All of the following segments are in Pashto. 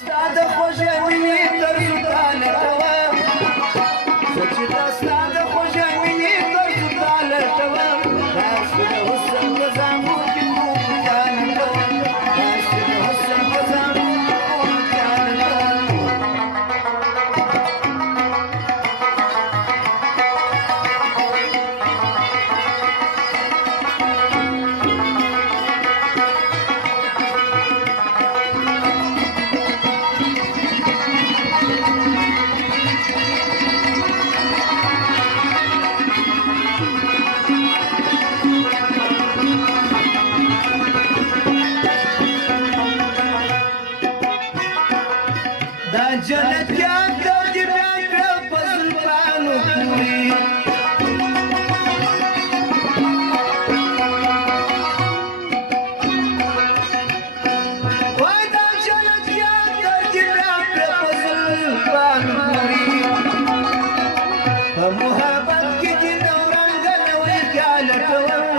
ستا د خوږې مینې طرزو ته لټوم زه چې دا ستا د خوږې مینې طرزو ته لټوم داسې د حسن په زانګو کې خوب ته لټوم داسې د حسن په زانګو کې خوب ته لټوم دا جنتیان درد ډاکړه په زلفانو پورې وای دا جنتیان درد ډاکړه په زلفانو پورې په محبت کې دې نورنګه نوې خیال لټوم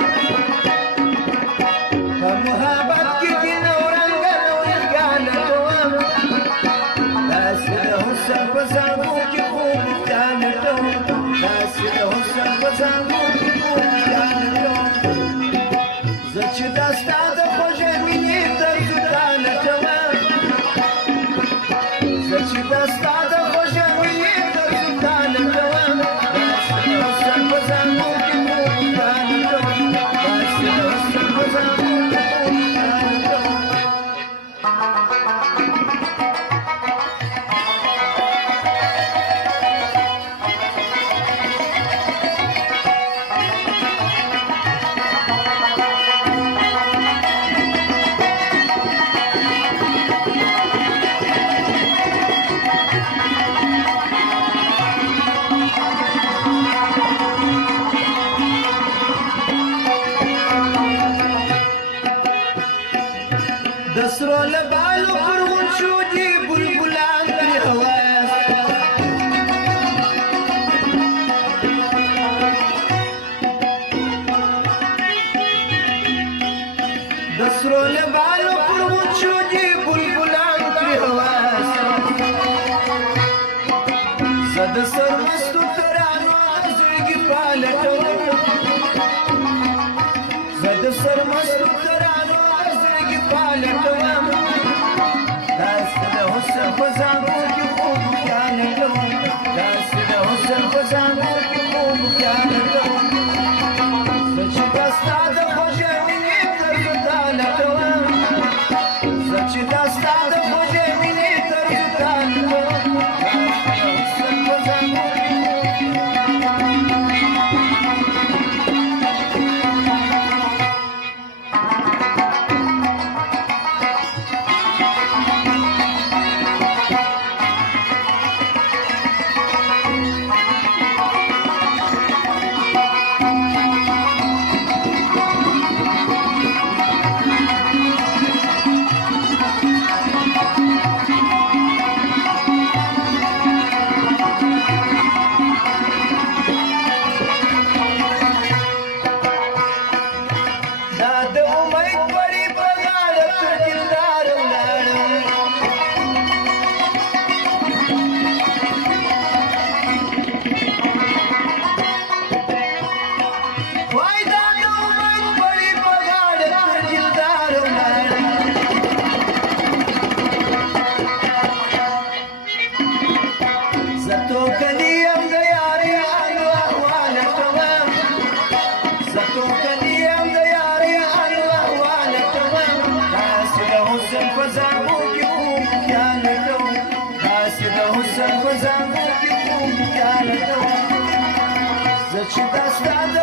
په محبت کې دې نورنګه نوې خیال لټوم داسې د حسن په زانګو کې خوب ته لټوم داسې د حسن په زانګو کې خوب ته لټوم زه چې دا ستا د خوږې مینې طرزو ته لټوم زه چې دا ستا د خوږې مینې طرزو ته لټوم داسې د حسن په زانګو کې خوب ته لټوم داسې د حسن په زانګو کې خوب ته لټوم د سرو لبالو پر غونچو دي بلبلان پرې هواس د سرو لبالو پر غونچو دي بلبلان پرې هواس زه د سرمستو ترانو زړګي پالټوم زه د سرمستو ترانو زړګي پالټوم داسې د حسن په زانګو کې خوب ته لټوم داسې د حسن په زانګو کې خوب ته لټوم زه چې دا ستا د خوږې مینې طرزو ته لټوم زه چې دا ستا د خوږې مینې طرزو ته لټوم داسې د حسن په زانګو کې دا د امید پړی په غاړه تر دلدار ولاړم وای دا د امید پړی په غاړه تر دلدار ولاړم زه توکلی یم د یاریانو احوال لټوم زه توکلی یم د یاریانو احوال لټوم داسې د حسن په زانګو کې خوب ته لټوم داسې د حسن په زانګو کې خوب ته لټوم زه چې دا ستا د